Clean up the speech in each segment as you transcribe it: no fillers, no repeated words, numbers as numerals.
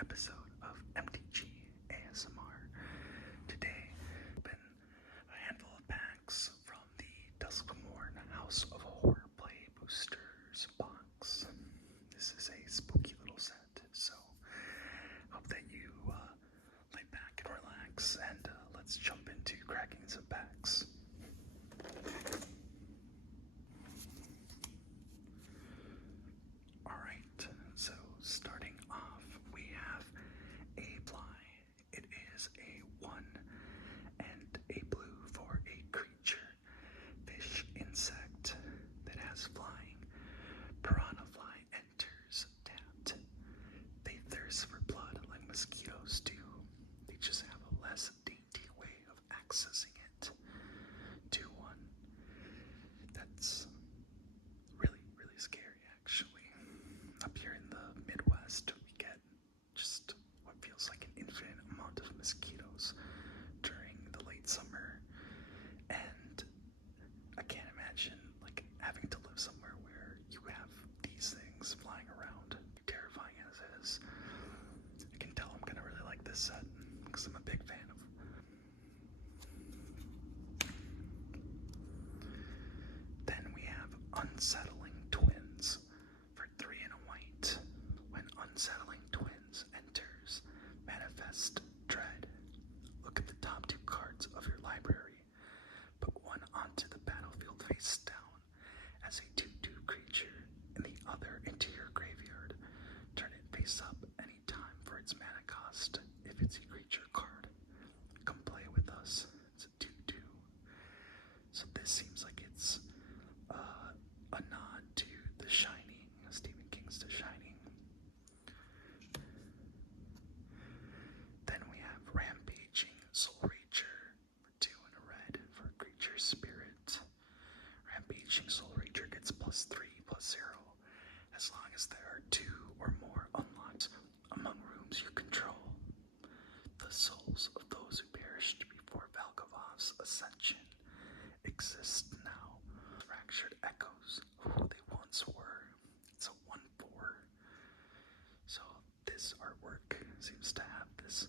episode of MTG ASMR. Today, open a handful of packs from the DuskMourn House of Horror Play Boosters box. This is a spooky little set, so hope that you lay back and relax, and let's jump into cracking some packs. Alright, so starting off, we have a fly. It is a 1 and a blue for a creature, fish insect that has flying. Piranha fly enters tapped. They thirst for blood like mosquitoes do. They just have a less dainty way of accessing it. 2-1. That's really, really scary, actually. Up here in the Midwest, we get just what feels like an infinite amount of mosquitoes during the late summer, and I can't imagine like having to live somewhere where you have these things flying around. Terrifying as it is. I can tell I'm gonna really like this set because I'm a big fan of. Then we have Unsettling Twins for 3 and a white. When Unsettling Twins enters, manifest dread. Look at the top 2 cards of your library. Put one onto the battlefield face down as a 2/2 creature, and the other into your graveyard. Turn it face up anytime for its mana cost. If it's a creature card, come play with us. It's a 2/2. So this seems like it's a nod to The Shining, Stephen King's The Shining. Then we have Rampaging Soul Rager for 2 and a red for a creature spirit. Rampaging Soul Rager gets +3/+0 as long as there are 2 or more unlocked among rooms you control. The souls of those who perished before Valkavov's ascension exist now, fractured echoes of who they once were. It's a 1/4. So this artwork seems to have this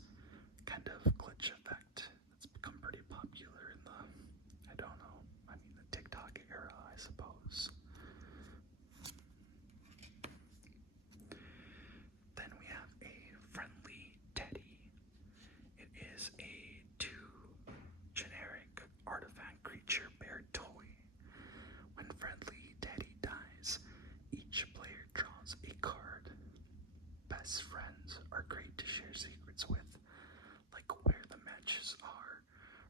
kind of glitch effect that's become pretty popular in the, I don't know, I mean the TikTok era, I suppose. Then we have a Friendly Teddy. It is a 2 generic artifact creature bear toy. When Friendly Teddy dies, each player draws a card. Best friends are great to share secrets with, like where the matches are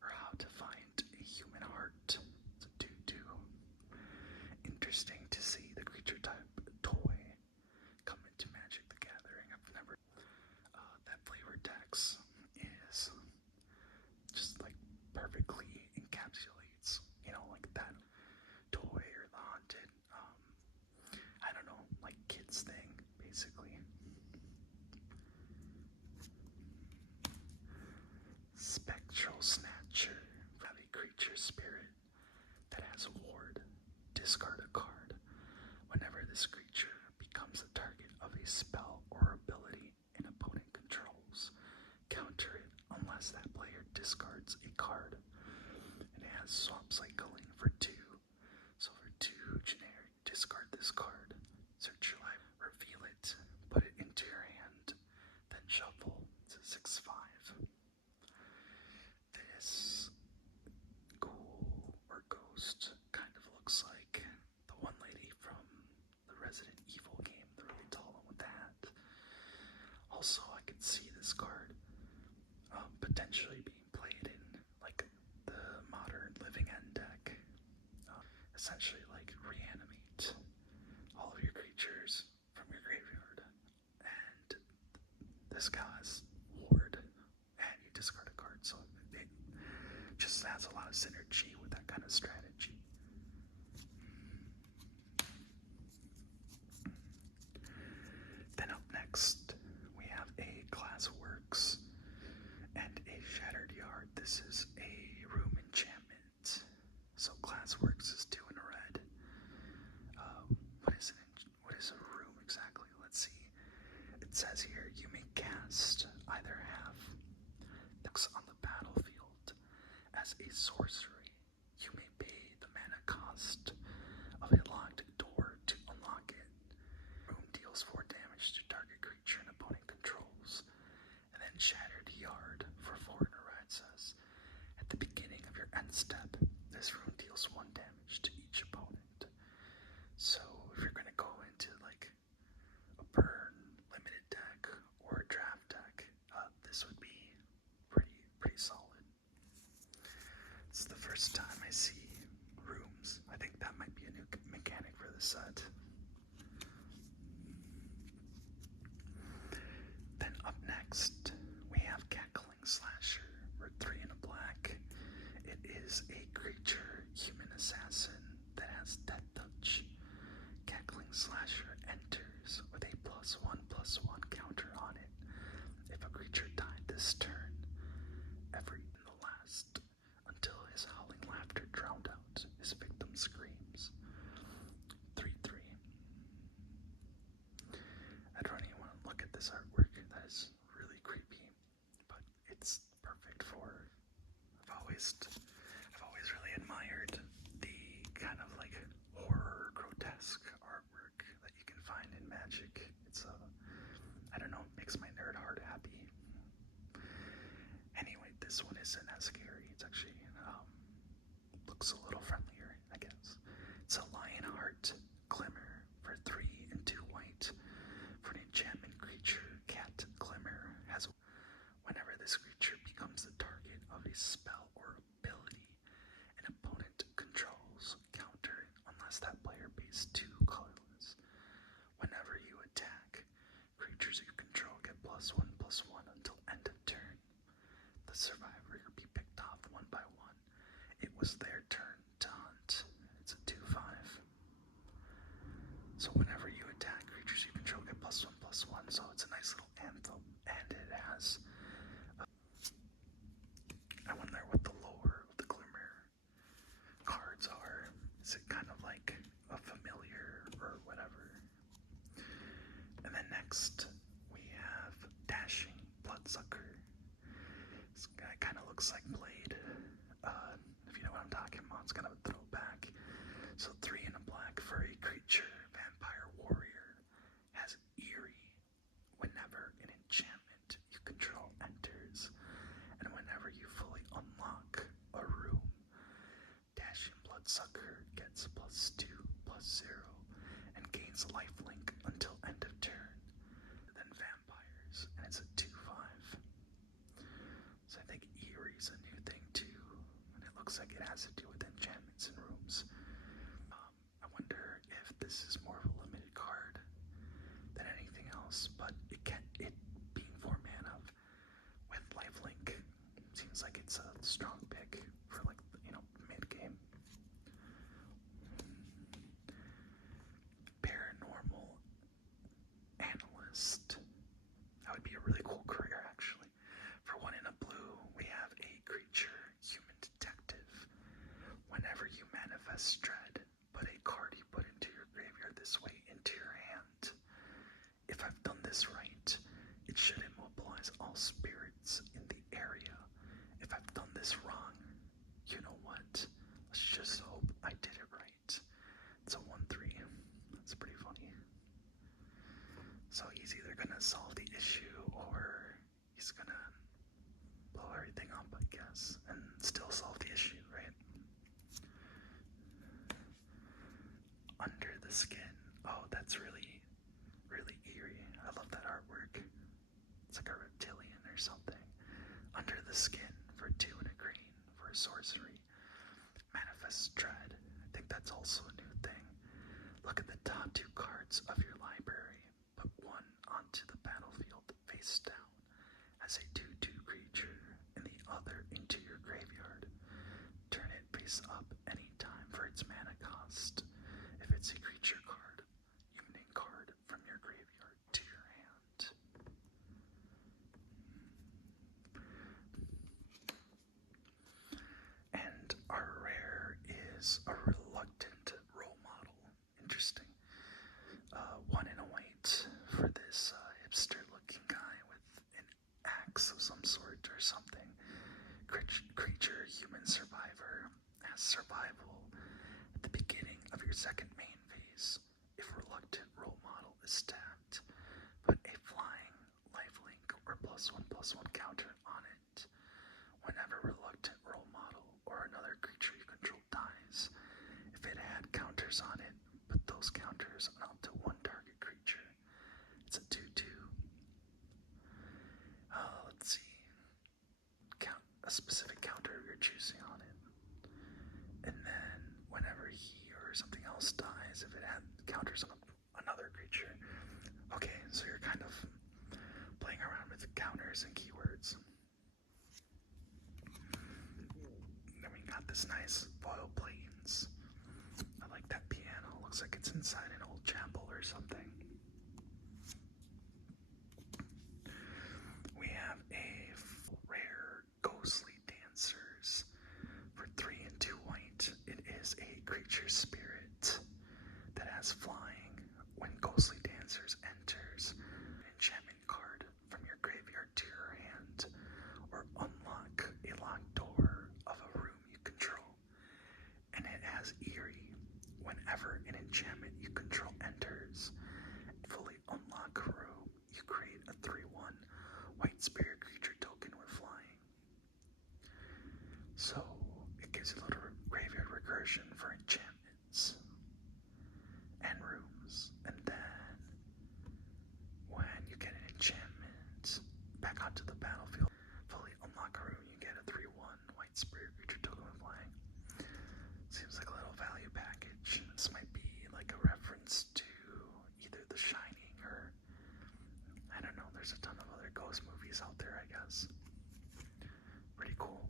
or how to find a human heart. It's a 2/2. Interesting to see the creature type toy come into Magic the Gathering. I've never. That flavor text is just like perfectly encapsulates, like that toy or the haunted, I don't know, like kids thing, basically. Spectral Snatcher. Have a creature spirit that has ward. Discard a card. Whenever this creature becomes the target of a spell or ability an opponent controls, counter it unless that player discards a card. And it has swap cycling for 2. So for 2 generic, discard this card. Search your life, reveal it, put it into your hand, then shuffle. It's a 6/5. This ghoul or ghost kind of looks like the one lady from the Resident Evil game, the really tall one with the hat. Also, I could see this card potentially being played in like the Modern Living End deck. Essentially like reanimate all of your creatures from your graveyard, and this guy's ward, and you discard a card, so it just has a lot of synergy with that kind of strategy. Then up next, we have a Glassworks and a Shattered Yard. This is a room enchantment. So Glassworks is 2 and a red. What is a room exactly? Let's see. It says here you may cast As a sorcery, you may pay the mana cost of a locked door to unlock it. Room deals 4 damage to target creature an opponent controls, and then Shattered Yard for 4 in a red says, at the beginning of your end step, this room deals 1 damage to each opponent. So if you're gonna go into like a burn limited deck or a draft deck, this would be pretty solid. It's the first time I see rooms. I think that might be a new mechanic for the set. Then up next, we have Cackling Slasher for 3 in a black. It is a creature human assassin that has Death Touch. Cackling Slasher enters with a +1/+1 counter on it. If a creature died this turn, every in the last, until his howling laughter drowned out his victim's screams. 3/3. I don't even want to look at this artwork. That is really creepy, but it's perfect for. I've always really admired the kind of like horror, grotesque artwork that you can find in Magic. It's I don't know, makes my nerd heart happy. Anyway, this one isn't as scary. It's actually looks a little friendlier, I guess. It's a Lionheart Glimmer for 3 and 2 white. For an enchantment creature, Cat Glimmer has. Whenever this creature becomes the target of a spell or ability an opponent controls, counter it unless that player pays 2 colorless. Whenever you attack, creatures you control get +1/+1 until end of turn. The survivor will be picked off 1 by 1. It was their turn to hunt. It's a 2/5. So whenever you attack, creatures you control get +1/+1. So it's a nice little anthem, and it has. I wonder what the lore of the Glimmer cards are. Is it kind of like a familiar or whatever? And then next we have Dashing Bloodsucker. This guy kind of looks like Blade. If you know what I'm talking about, it's kind of a throwback. So 3 in a black for a creature, Vampire Warrior, has Eerie. Whenever an enchantment you control enters, and whenever you fully unlock a room, Dashing Bloodsucker gets +2/+0 and gains lifelink until end of turn. Then Vampires, and it's a 2/5. So I think Eerie's a new thing too, and it looks like it has to do with enchantments and rooms. I wonder if this is more of a limited card than anything else, but it being 4 mana with lifelink seems like it's a strong pick for like, mid game. Paranormal Analyst. That would be a really cool career, actually. For 1 in a blue, we have a creature, Human Detective. Whenever you manifest dread, put a card you put into your graveyard this way into your hand. If I've done this right, it should immobilize all spirits in the area. If I've done this wrong, you know what? Let's just hope I did it right. It's a 1/3. That's pretty funny. So he's either gonna solve the issue or he's gonna blow everything up, I guess, and still solve the issue, right? Under the Skin. Oh, that's really, really eerie. I love that artwork. It's like a reptilian or something. Under the Skin for 2 and a green for a sorcery. Manifest Dread. I think that's also a new thing. Look at the top 2 cards of your library. Put 1 onto the battlefield face down as a 2/2 creature and the other into your graveyard. Turn it face up anytime for its mana cost. If it's a creature card, you name card from your graveyard to your hand. And our rare is a Reluctant Role Model. Interesting. 1 in a white for this hipster-looking guy with an axe of some sort or something. Creature, human has survival. At the beginning of your second main phase, if reluctant role model is stacked, put a flying, lifelink, or +1/+1 counter on it. Whenever reluctant role model or another creature you control dies, if it had counters on it, put those counters on up to one target creature. It's a 2/2. Let's see. Count a specific counter you're choosing on it. And then whenever he or something else dies, if it had counters on another creature. Okay, so you're kind of playing around with counters and keywords. Then we got this nice foil planes. I like that piano. Looks like it's inside an old chapel or something. We have a rare ghostly dancers for 3 and 2 white. It is a creature spirit that has flying. When ghostly dancers enters, an enchantment card from your graveyard to your hand, or unlock a locked door of a room you control. And it has eerie. Whenever an enchantment you control enters, fully unlock a room, you create a 3/1 white spirit creature token with flying. So it gives you a little graveyard recursion for enchantments and rooms. And then when you get an enchantment back onto the battlefield, fully unlock a room, you get a 3/1 white spirit creature token with flying. Seems like a little value package. This might be like a reference to either The Shining or, I don't know, there's a ton of other ghost movies out there, I guess. Pretty cool.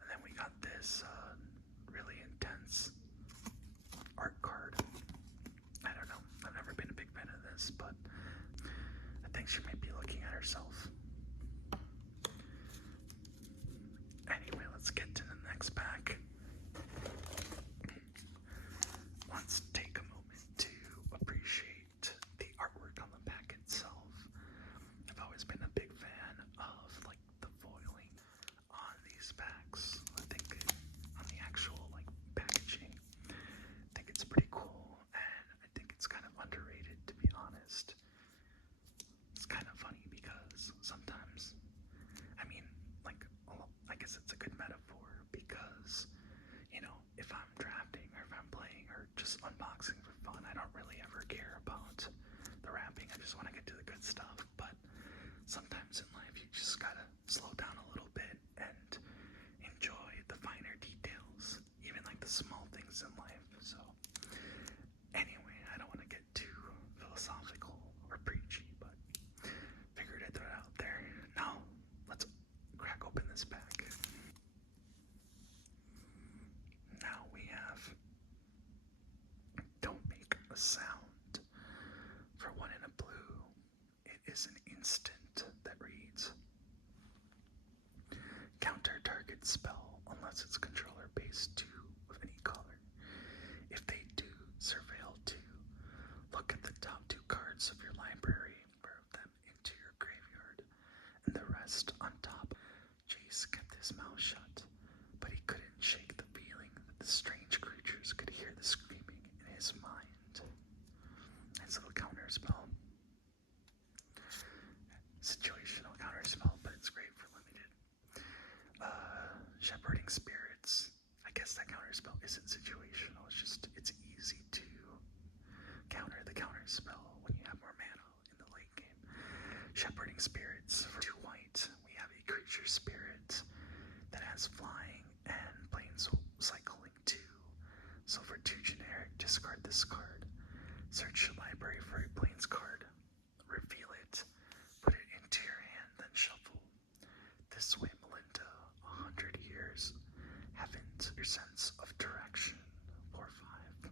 And then we got this really intense art card. I don't know, I've never been a big fan of this, but I think she might be looking at herself. Anyway, let's get to the next pack. Let's take a moment to appreciate the artwork on the pack itself. I've always been a big fan of like the foiling on these packs. I think on the actual like packaging, I think it's pretty cool, and I think it's kind of underrated, to be honest. It's kind of funny because sometimes, I mean, like, I guess it's a good metaphor because, you know, if I'm drafting or if I'm playing or just unboxing for fun, I don't really ever care about the wrapping. I just want to get to the good stuff. But sometimes in life, you just gotta slow down a little bit and enjoy the finer details, even like the small things in life. So anyway, I don't want to get too philosophical or preachy, but figured I'd throw it out there. Now, let's crack open this pack. Now we have Don't Make a Sound. For 1 in a blue, it is an instant that reads: counter target spell unless its controller pays 2 of any color. If they do, surveil 2. Look at the top 2 cards of your library, move them into your graveyard, and the rest on top. Jace kept his mouth shut, but he couldn't shake the feeling that the strange creatures could hear the screaming in his mind. Nice little counter spell. Situational counter spell, but it's great for limited. Shepherding Spirits. I guess that counter spell isn't situational, it's easy to counter the counter spell when you have more mana in the late game. Shepherding Spirits. For 2 white, we have a creature spirit that has flying and planes cycling 2. So for 2 generic, discard this card. Search your library for a planes card. Reveal it. Put it into your hand, then shuffle. This way, Melinda, 100 years haven't your sense of direction. 4/5.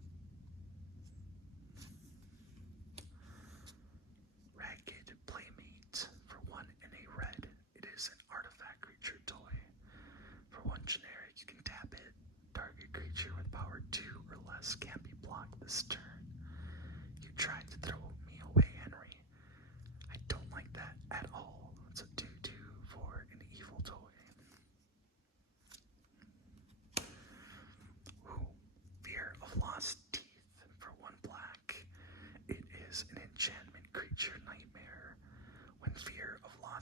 Ragged Playmate. For 1 in a red, it is an artifact creature toy. For 1 generic, you can tap it. Target creature with power 2 or less can't be blocked this turn. You tried to throw me away, Henry. I don't like that at all. It's a 2/2 for an evil toy.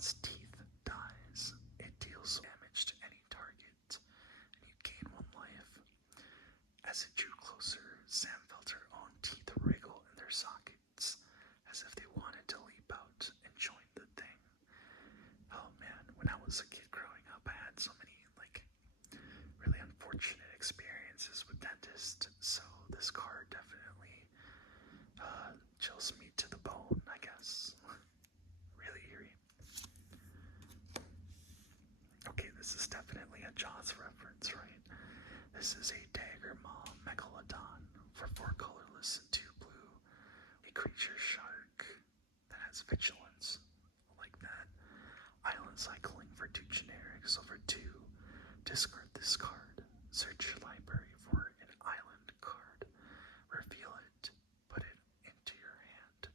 Glass Teeth dies. It deals damage to any target, and you gain 1 life. As it drew closer, Sam felt her own teeth wriggle in their sockets, as if they wanted to leap out and join the thing. Oh man, when I was a kid growing up, I had so many, really unfortunate experiences with dentists, so this card definitely chills me to the bone, I guess. Really eerie. Okay, this is definitely a Jaws reference, right? This is a Dagger Maw Megalodon for 4 colorless and 2 blue. A creature shark that has vigilance, like that. Island cycling for 2 generics over 2. Discard this card. Search your library for an island card. Reveal it. Put it into your hand.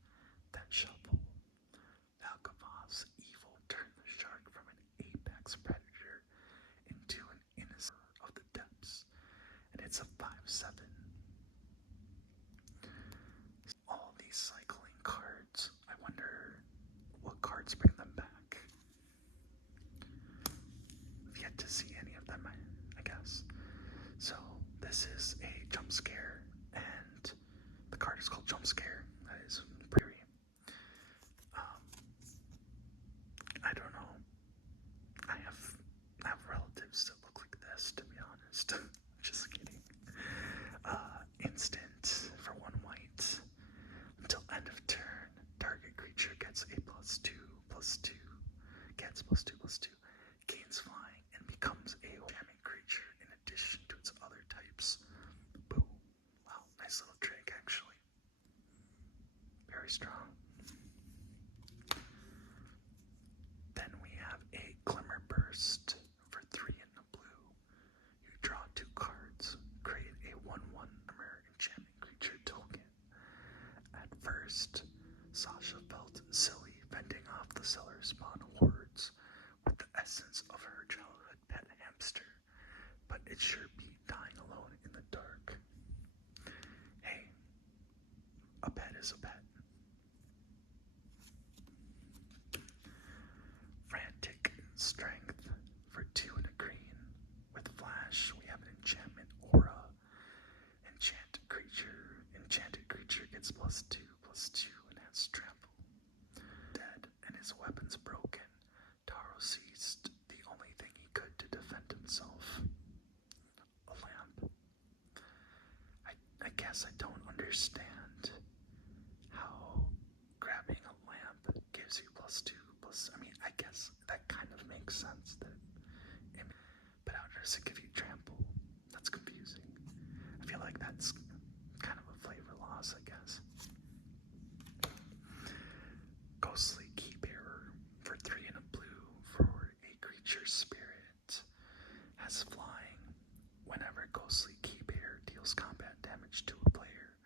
Then shuffle. Alcavav's evil turn the shark from an apex predator into an innocent of the depths. And it's a 5/7. All these cycling cards, I wonder what cards bring them back. I've yet to see any of them, I guess. So this is a jump scare, and the card is called Jump Scare. That is pretty. I don't know. I have relatives that look like this, to be honest. Just kidding. Instant for 1 white. Until end of turn, target creature gets a +2/+2. Gets +2/+2. Gains flying and becomes a jamming creature in addition to its other types. Boo. Wow, nice little trick, actually. Very strong. Then we have a Glimmer Burst for 3 in the blue. You draw 2 cards. Create a 1/1 Glimmer enchantment creature token. At first, Sasha felt silly fending off the cellar spawn hordes with the essence of her childhood pet hamster, but it sure beat dying alone in the dark. Hey, a pet is a pet. Frantic Strength for 2 and a green. With Flash, we have an enchantment Aura. Enchanted creature gets +2/+2 and has trample. Dead and his weapons broken, Taro seized the only thing he could to defend himself. A lamp. I guess I don't understand how grabbing a lamp gives you +2/+. I mean, I guess that kind of makes sense. But how does it give you trample? That's confusing. I feel like that's kind of a flavor loss, I guess. Ghostly Keybearer for 3 and a blue for a creature spirit. Has flying. Whenever Ghostly Keybearer deals combat damage to a player,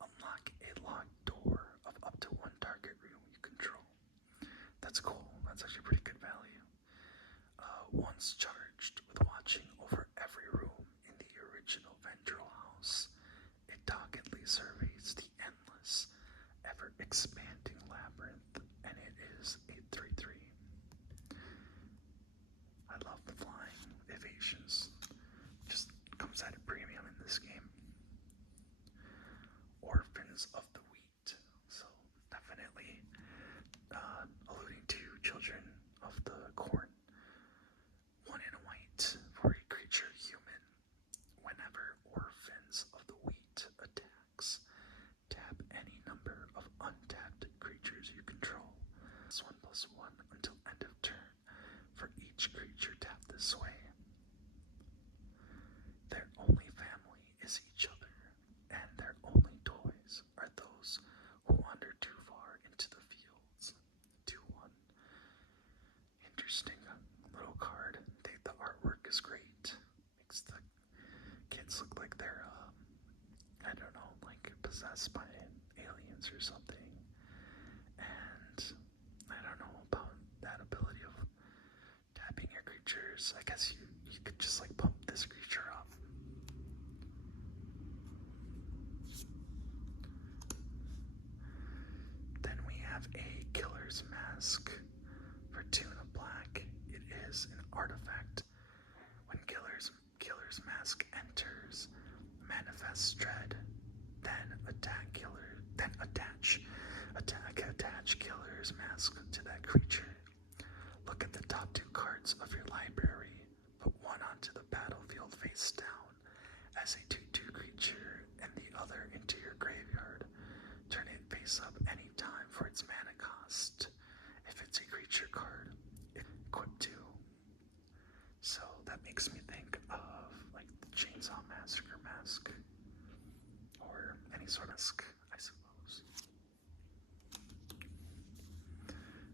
unlock a locked door of up to 1 target room you control. That's cool. That's actually pretty good value. Once charged with watching over every room in the original Vendril house, it doggedly surveys the endless, ever-expanding labyrinth, and it is a 3/3. I love the flying evasions. Just comes at a premium in this game. Orphans of the Wheat. So definitely alluding to children of the corn. 1 in a white for a creature human. Whenever Orphans of the Wheat attacks, tap any number of untapped creatures you control. +1/+1 until end of turn for each creature tapped this way. Their only family is each other, and their only toys are those who wander too far into the fields. 2/1. Interesting little card. The artwork is great. Makes the kids look like they're, I don't know, like possessed by aliens or something. And I don't know about that ability of tapping your creatures. I guess you could just like pump this creature up. Then we have a Killer's Mask For 2 and a black, it is an artifact. When killer's mask enters, manifest dread, then attach killer's mask to that creature. Look at the top 2 cards of your library. Put one onto the battlefield face down as a 2/2 creature and the other into your graveyard. Turn it face up anytime for its mana cost. If it's a creature card, equip 2. So that makes me think of like the Chainsaw Massacre mask, or any sort of mask, I suppose.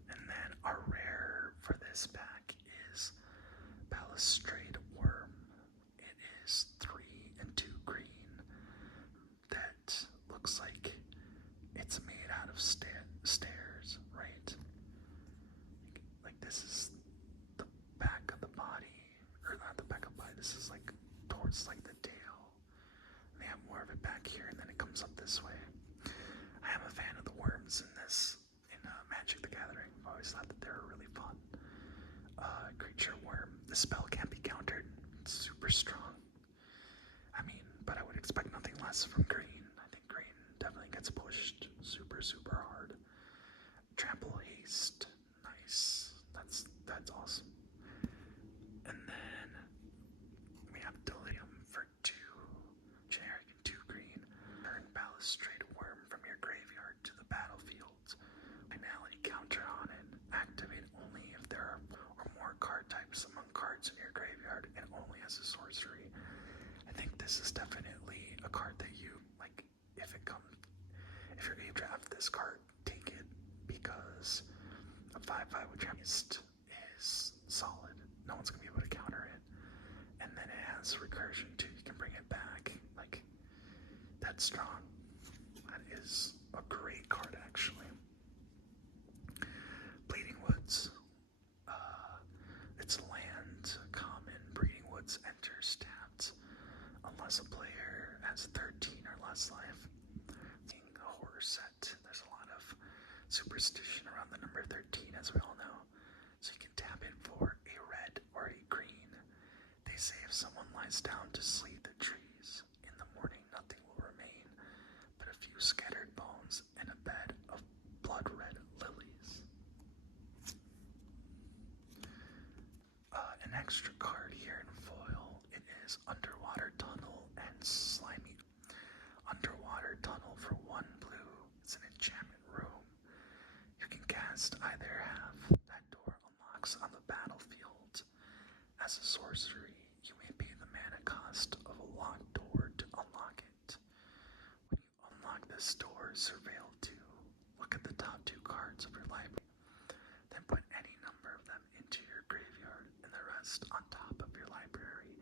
And then our rare for this pack is Balustrade Worm. It is 3 and 2 green that looks like it's made out of stairs, right? Like this is the back of the body, or not the back of the body, this is like towards like the tail. They have more of it back here, and then it comes up this way. I am a fan of the worms in this, in Magic the Gathering. I've always thought that they were really fun. Creature worm. The spell can't be countered. It's super strong. I mean, but I would expect nothing less from green. I think green definitely gets pushed super, super hard. Trample haste. Nice. That's awesome. And then we have Delirium for 2 generic and 2 green. Turn Balustrade Worm from your graveyard to the battlefield. Finality counter on it. Activate only if there are or more card types among cards in your graveyard, and only as a sorcery. I think this is definitely a card that you like. If you're able to draft this card, take it, because a 5/5 with Tramist is solid. No one's gonna be able to counter it. And then it has recursion too. You can bring it back. Like, that's strong. That is a great card, actually. Bleeding Woods. It's land, common. Bleeding Woods enters tapped unless a player has 13 or less life. Being a horror set, there's a lot of superstition around the number 13, as we all know. So you can tap it for a red or a green. They say if someone lies down to sleep the trees, in the morning nothing will remain but a few scattered bones and a bed of blood red lilies. An extra card here in foil, it is Underwater Tunnel and Slimy. Underwater Tunnel for 1 blue. It's an enchantment room. You can cast either have that door unlocks on the battlefield. As a sorcery, you may pay the mana cost of a locked door to unlock it. When you unlock this door, surveil 2. Look at the top 2 cards of your library. Then put any number of them into your graveyard and the rest on top of your library.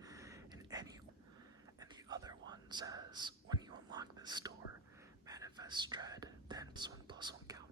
And the other one says, when you unlock this door, manifest dread, then +1/+1 counter.